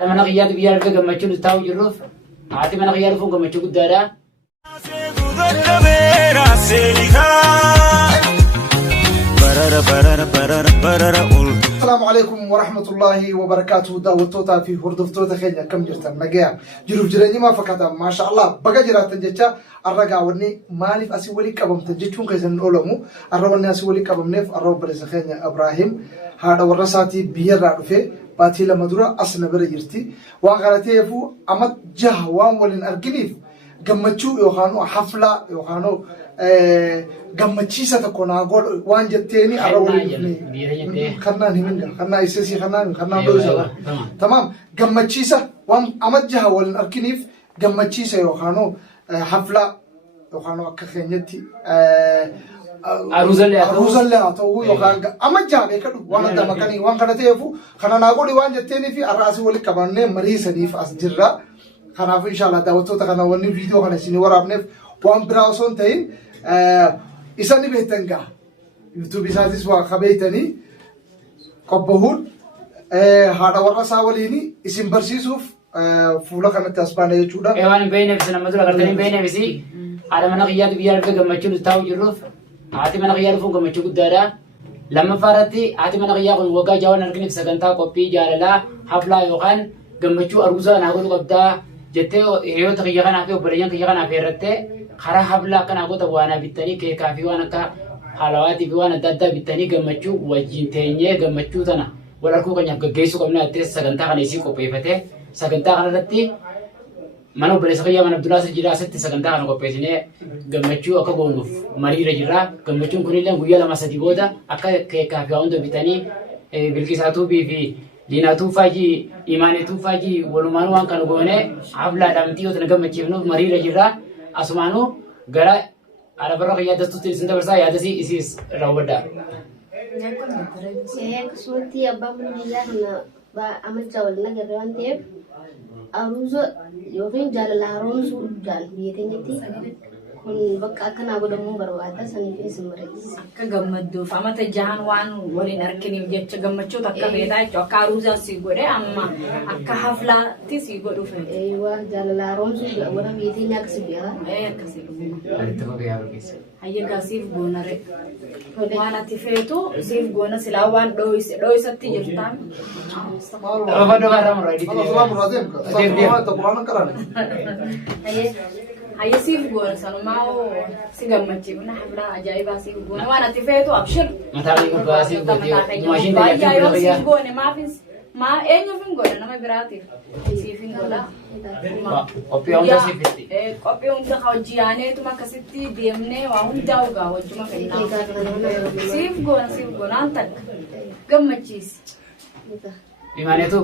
أنا من غيار بيار في جمّة شو تاو جروف عاتي من غيار فوق جمّة شو قدرة السلام عليكم ورحمة الله وبركاته. دعوتوتا في هردفتوتا خينيا كم جرتن نجاح جروف جراني ما فكذا ما شاء الله بقى جرات تنجتة الرجع ورني مالف أسيولي كبم تنجتون كيسن أولمو الروني أسيولي كبم نف الرو بريس خينيا إبراهيم هذا ورساتي بير رافع باتي لمدورة أصلا بريجرتي وعقرتي يفو أمد جهوام ولين أرجليف جمتشو يوخانو حفلة يوخانو gammachiisa tokko naa godhu waan jetteeni arra waliin kannaan himinga kannaa isesi kannaan dhoysa tamam gammachiisa waan amajjaha waliin arkiniif gammachiisa yookaano hafla yookaano akka keenyatti aruzallee haa ta'uu yookaan amajjaha beekadhu waan adda makanii waan kana ta'eefu kana naa godhi waan jetteeni fi arra asii walitti qabannee mariisaniif as jirra kanaaf inshallah daawwattoota kana wanni viidiyoo kana isinii waraabneef waan biraa osoo hin ta'in isani beetenga YouTube isaatis waa qabeeytanii qobbohuun haadha warra isaa waliin isin barsiisuuf fuula kanatti as baane jechuudha. Waan beeyneefis nama dura agartanii beeyneefisi haadha mana qiyyaatu biyya arga gammachuun taa'u jirruuf haati mana qiyyaa dhufuun gammachuu guddaadha. Lammaffaa irratti haati mana qiyyaa kun waggaa jaawwan arginiif sagantaa qophii jaalalaa haflaa yookaan gammachuu aruusaa naa godhu qabdaa jettee hiriyoota qiyya kanaa fi obboleeyyan qiyya kanaa feerrattee karaa haflaa kana goota waanaa bittanii keekaa fi waan akka halawaatii fi waan adda addaa bittanii gammachuu wajjin teenyee gammachuu tana wal harkuu keenyaaf gaggeessuu qabna jettee sagantaa kana isii qopheeffatee sagantaa kana irratti mana obboleessa qiyyaa mana Abdullaa Sajjidaa asitti sagantaa kana qopheessinee gammachuu akka goonuuf mariirra jirra. Gammachuun kunillee guyyaa 2-3 booda akka keekaa fi waan bitanii Bilqisaa Tuubii fi Liinaa Tuufaajii Imaanee Tuufaajii walumaan waan kana goonee haflaadhaan xiyyoota gammachiifnuuf mariirra jirra. Asmaanu gara alabarra qiyyaa dastuutti isin dabarsaa yaadasii isiis raawwadhaa. Suurtii abbaan biyyaa kana amajjaa wal nagarre waan ta'eef aruusa yookiin jaalala haaromsuu dhugdaan biyya keenyatti kun bakka akkanaa godhamuu barbaada saniif isin mariisiisa. Akka gammadduuf amata jahan waan waliin arkiniif jecha gammachuu takka feetaa jechuudha. Akka aruusaa si godhe amma akka haflaatti si godhu fedhe. Waan jaalala haaromsuu warra biyya keenyaa akkasii biyyaa. Akkasii hayyagaa siif goonare. Waan ati feetu siif goona silaa waan dho'isatti jirtaan. Hayya siif goona sanumaa si gammachiifna haflaa ajaa'ibaa siif goona waan ati feetu abshir. Mataalee gubbaa siif goone maafis maa eenyuuf hin goone nama biraatiif siif hin goona. Qophii hunda siif itti. Qophii hunda hojii yaaneetuma akkasitti deemnee waa hundaa ogaa wajjuma fennaa. Siif goona aan takka gammachiisi. Imaaneetu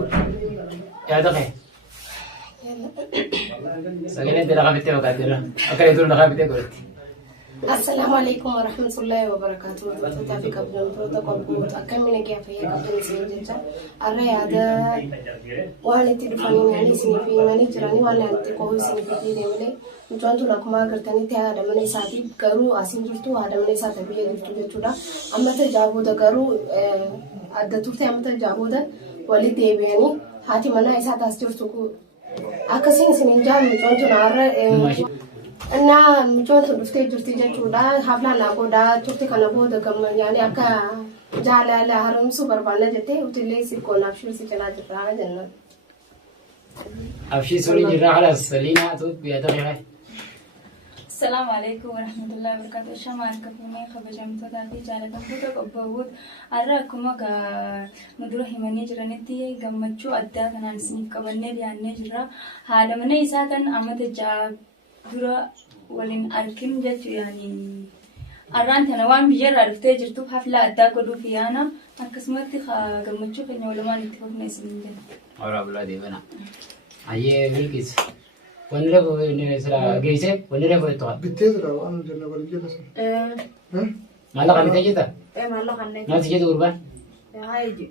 yaada kee. Sagalee dira qabitee bakkaatira akka eetuun na qabitee godhatti. Assalamu alaikum warahmatullahi wabarakatuh. Tapi kabin prota kabut akan menegi apa ya kabin sini jecha. Arra yaada waan itti dhufanii yaani sinifi mani jirani waan itti qohu sinifi deemle mucaan tun akkuma agartanitti haadha mana isaatiif garuu asiin jirtu haadha mana isaatiif biyya jirtu jechuudha. Ammata jaabota garuu adda turte ammata jaabota walitti deebi'anii haati mana isaa taas jirtu akkasiin isiniin jaa mucaan tun har'a na mucaan tun dhuftee jirti jechuudha. Haflaan naa godhaa turte kana booda gamman yaani akka jaalala haaromsuu barbaanna jettee utillee si koona abshir si jalaa jirraa jenna. Abshii suni jirraa halas Liinaa Tuubii yaada kee. السلام عليكم ورحمة الله وبركاته. شمال كفوني خبجة متدافي جالة كفوتا قبوت أراكم مدروح من يجرى نتي قمتشو أدى كان سنيف قبلني لأن نجرى هذا من يساكن أمد جاب درا ولين أركن جت يعني أران تنوان بيجر عرفت جرتو حفلة أدى كدو فيانا أنكسمتي قمتشو كني ولا ما نتفق نسمين. أورا بلادي بنا. أيه ميكيس. Wanneera sila geesse wanneera fudhattu. Bittee jira waan jenna waliin jenna sun. Maallaqa bitee jirta? Maallaqa ne. Nyaati jedhu gurbaan? Haayji.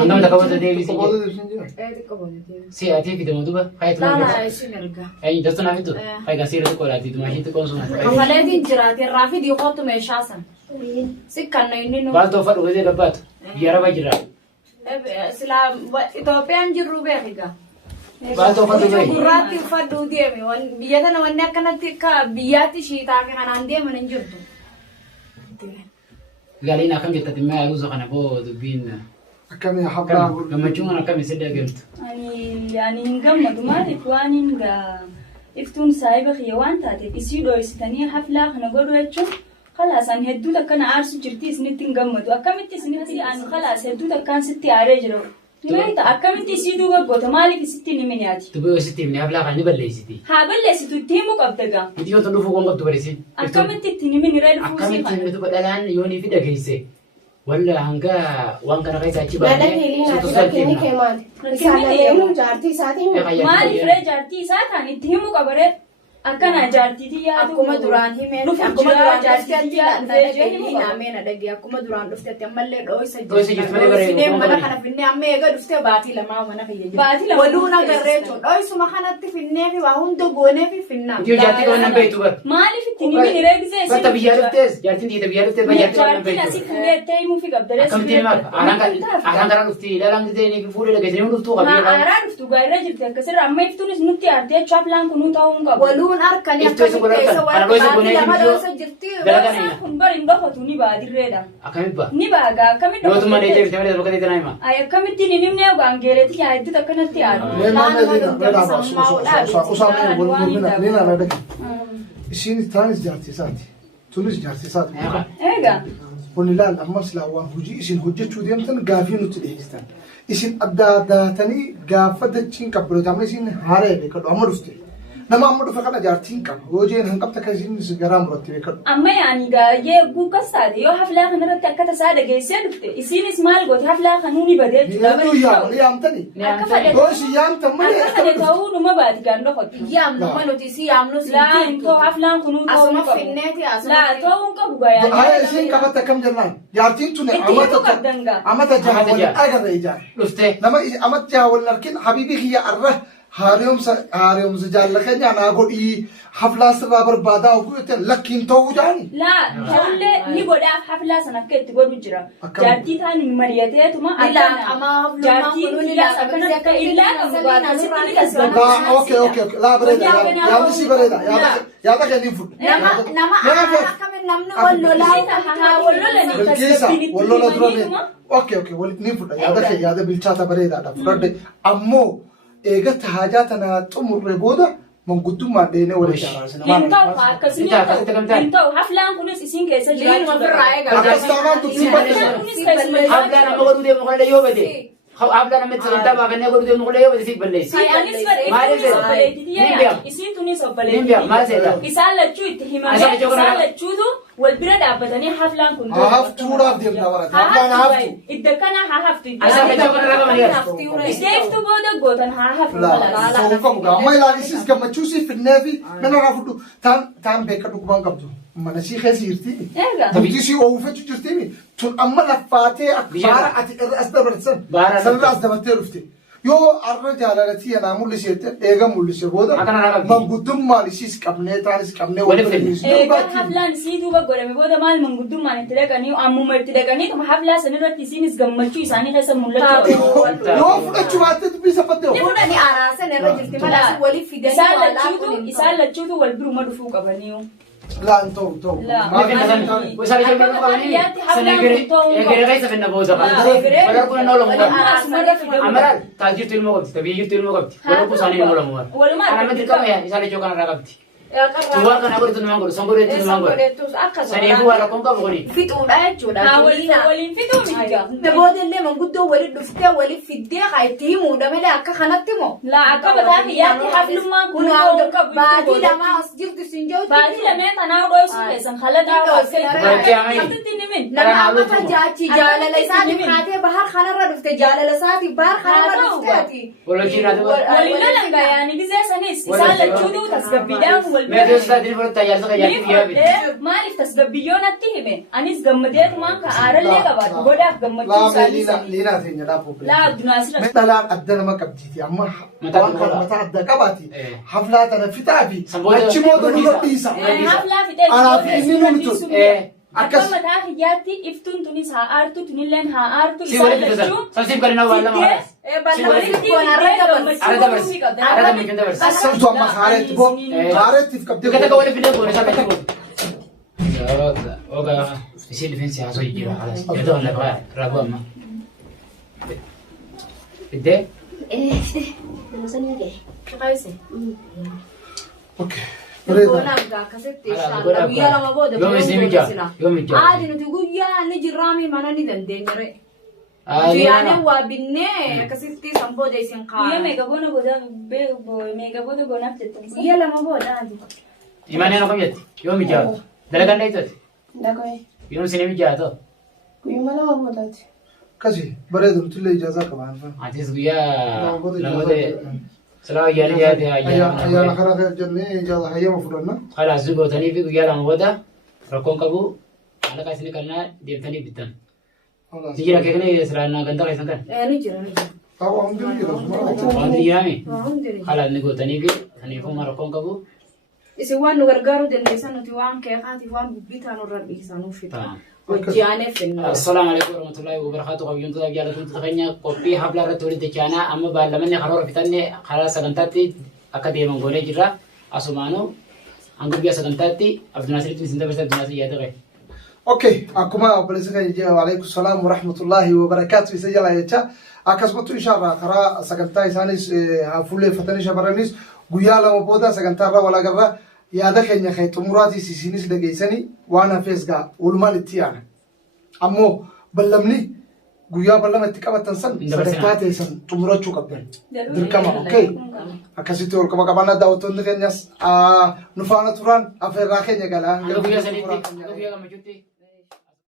Annama takka booda deebisee Booda jira. deebisee jira. Xiqqoo booda deebisee. Si ati fidama duuba faayatu Lala malee. isin erga. Dastu naa fiddu? Faayidaa seera xiqqoo laati dumaashii xiqqoon sun. Kafaleetiin jiraate irraa fi dhiiqootu meeshaa san. Si kanna inni nu. Baal toofa dhugatee gabbaatu. Biyya raba jira. Sila Itoophiyaan jirru beekaa. Baatoo fadhu bahe. Gurraatti uffadhu deeme. Biyya tana wanni akkanatti biyyaatti shiitaa fi kanaan deeman hin jirtu. Galiin akkam jettati maa yaa'uu kana boo dubbiin. Akkamii hablaa Gammachuun akkam isa deegamtu. Ani hin gammadu maaliif waan hin iftuun saayiba kiyya waan taateef isii dho'isitanii haflaa kana godhu jechuun khalaas ani hedduu takkana aarsu jirti isinitti hin gammadu akkamitti isinitti ani khalaas hedduu takkaan sitti aaree jira. Nimeeta akkamitti isii duuba goota maaliif isitti ni miniyaati? Tubboo isitti himne haflaa kana ni balleessiti. Haa balleessitu itti himuu qabda gaa. Itti yoo dhufuu waan qabdu barreessin. Akkamitti itti ni miniree dhufuu si Akkamitti himne tuba dhalaan yoonii fi dhageesse. Walla hanga waan kana keessa achi baatee suutu salphina. Maaliif ree jaartii isaa kan itti himuu qabaree akkana jaartiitii yaadu. Akkuma duraan himeen akkuma duraan jaartiitii yaadu naamee na dhagee akkuma duraan dhuftetti ammallee dhoo'isa jirti. Mana kana finnee amma eega dhuftee baatii lamaa mana fayya jirti. Baatii lama. Waluun agarree jechuudha. Dhoo'isuma kanatti finnee fi waa hunda goonee fi finnaa. Itti jaartii waan nan beektu bar. Maaliif itti ni miniree gisee isin? Batta biyyaa dhuftees jaartiin dhiita biyyaa dhuftees jaartii waan nan Jaartiin asii beektu. fuudhee himuu fi qabda. Akkamitti himaa araan kana dhufti ilaalaan gisee fuudhee dhageessanii hin dhuftuu qabii. Aaraa dhuftu gaarree jirti akkasirra amma iftuunis nutti aartee jechuun haflaan kunuu ta'uu hin qabu. Waluun harkanii Iftuu isa godhatan kana dhoo'isa gonee jirti. dalagaa na Kun bari hin dhokatu ni baadirreedha. akkamitti baa. Ni baagaa akkamitti Mootummaa dheedee bitee malee bakka deetanaa himaa. Ay akkamitti ni nimnee gaangeeleeti yaa hedduu akkanatti Isiin taanis jaartisaati. Tunis jaartisaati. Egaa. Kun ilaal ammas laawwan hojii isin hojjechuu deemtan gaafii nutti dhiyeessitan. Isin adda addaatanii gaafa dachiin qabdota amma isin haaree beekadhu amma dhufte. Nama amma dhufe kana jaartiin qaba. Yoo jeen hanqabta kan isin garaa muratti beekadhu. Amma yaani gaayee guukas taate yoo haflaa kanarratti akka tasaa dhageessee dhufte isiinis maal goote haflaa kanuu ni badee Niyaatu yaamani yaamtani. Akka fedhe Yoo isin yaamtan malee akka fedhe ta'uu numa baati kan dhokatu. Yaamnu maluti si yaamnu si Laa hin ta'u haflaan kunuu ta'uu asuma qabu. finneeti Laa ta'uu hin qabu gaayaan. Haa isin qabatti akkam jennaan. Jaartiin tun Itti himuu qabdan gaa. amata jaha waliin agarra ijaar. Dhuftee. Nama amata jaha waliin arkin habiibii kiyya arra haaromsa jaallakanya naa godhii haflaa sirraa barbaadaa oguu jettan lakkiin ta'uu jaani. Laa ta'ullee ni godhaaf haflaa sana akka itti godhu jira. Jaartii taan hin mari'ateetuma jaartii ilaas akkanas akka illaa qabu baatasitti ni tasgabaa. Okay. Laa bareeda. Yaadni si bareeda. Yaada kenniin fudhu. nama akkamiin namni wal lolaa Wallola durame. Okay. Ni fudha. Yaada bilchaata bareedaadha. Fudhadhe ammoo eega taajaa tana xumurre booda manguddummaan dheenee wal ijaaraasina. Hin ta'u akkasii hin ta'u haflaan kunis isin keessa jiraachuu Akkasitaamaan dubbii balleessan. Haflaan amma godhuu deemu kana yoo bade. Haflaan amma sagantaa baafannee godhuu deemu kana yoo bade siif balleessi. Isin tunis Isaan lachuu itti himamee isaan lachuutu wal bira dhaabbatanii haflaan kun Haftuudhaaf deemtaa barate. Haflaan haftu. idda kana haa haftu Isaan lachuu kana raga malee. Isdeeftu booda gootan haa haftu Ta'uu qabu gaa. Amma ilaalisuus gammachuu siif finnee fi mana irraa fudhu taan beeka dhugumaan qabdu. Mana sii keessa jirti. Tabbii sii oofachuu jirti. Tun amma laffaatee akka baara ati irra as dabarsan. Sanirra as dabartee dhufte. Yoo arra jaalalatii yanaa mul'iseette eega mul'ise booda manguddummaan isiis qabnee taanis qabnee haflaan sii duuba godhame booda maal manguddummaan itti dhaqanii ammuma itti dhaqanii haflaa sanirratti isiinis gammachuu isaanii keessa mul'atu. Yoo fudhachuu baatte dubbii safattee ni fudhanii araasan irra jirti malas waliif fidanii isaan lachuutu wal biruma dhufuu qabanii. laan ta'u. Tuwaan kana godhatu nama godhu, songoree itti nama godhu. Saniifuu waan rakkoon qabu godhi. Fixuudha jechuudha. Waliin fixuu miti. Namoonni manguddoo waliin dhuftee waliin fiddee haa itti himuudha malee akka kanatti moo. Laa akka bataa biyyaatti haflummaan kun qabu. Baatii lamaa as jirtu sin jiru. Baatii lameen kanaa dho'isu keessan halataa qabsee nimin. Nama amma tajaaji jaalala isaatiif haatee bahar kanarra dhufte jaalala isaatiif bahar kanarra dhufteeti. Waliin lolan yaani gisee sanis isaan lachuutu tasgabbiidhaan maaliif tasgabbiyyoon atti hime anis gammadeetumaan ka aarallee qabaatu godhaaf gammachuu isaanii liinaa teenya dhaabuu laa addunaasira dhalaan adda nama qabdiiti amma waan kana mataa adda qabaati haflaa tana fixaa fi achi booda nurra dhiisa haflaa fixee anaaf inni nuni tun Akkas. Akka mataa hiyyaatti iftuun tunis haa aartu tunilleen haa aartu Si walitti fisan. Sansiif kan inni awwaala maharas. Arada mikin dabarsa. Sabtu amma haareetti boo. Haareettiif qabdee. Dukata ka wali fidee goone isaa beektu goone. Oga isin difeensi haasoo jijjiira halas. Yaadaa walla baa rabu amma. Fiddee? Nama sanii ga'e. Qaayse. Okay. Bareeda. Boonaan gaa akkasitti inshallah guyyaa lama booda Yoom isin mijaa? Yoom mijaa? Aadi nuti guyyaa ni jirraami mana ni dandeenyare. Guyyaanee waa binnee akkasitti san booda isin kaa. Guyyaa meeqa booda goonaaf jettan. Guyyaa lama booda aadi. Imaaneen akkam jetti? Yoom mijaa? Dalagaan dheeytooti? Dagoe. Yoom isin mijaa ta'u? Guyyuma lama boodaati. Kasi bareeda nutullee ijaazaa qabaan. Atis guyyaa lamoota silaa ayyaana yaade Ayyaana kana jennee ijaaza hayyama fudhanna. Khalaas gootanii fi guyyaa lama booda rakkoon qabu maallaqa isin kannaa deemtanii bittan. Ni jira keekni siraannaa ganda keessan kan? Ni jira ni jira. Waa hundi ni jira. Wanti jiraami? Hundi ni jira. Khalaas ni gootanii fi kaniifuu rakkoon qabu. Isin waan nu gargaaruu dandeessan nuti waan keekaatiif waan bibbitaa nurra dhiisanuuf fita. Hojjaanee finna. Assalamu alaikum warahmatullahi wabarakatuh. Qabiyyuun tuuta jaalatuun tuuta keenya qophii hablaa irratti walitti dachaanaa amma baallamanni karoora fitanne karaa sagantaatti akka deeman goonee jirra. Asumaanuu hanga guyyaa sagantaatti Abdunaasiritti isin dabarsa Abdunaasir yaada qabe. Okay, akkuma obboleessa keenya jedha waalaikum salaam warahmatullahi wabarakatuh isa jala jecha akkasumatti inshallah karaa sagantaa isaanis fuulleeffatanii shabaranis guyyaa lama booda sagantaa irraa walaagarra yaada keenya kee xumuraatis isinis dhageessanii waan hafees gaa walumaan itti yaana. Ammoo ballamni guyyaa ballama itti qabatan san sagantaa teessan xumurachuu qabdan. Dirqama okay. Akkasitti ol qaba qabannaa daawwattoonni keenyas nu faana turaan afeerraa keenya galaan. Hanga guyyaa sadiitti, hanga guyyaa gammachuutti.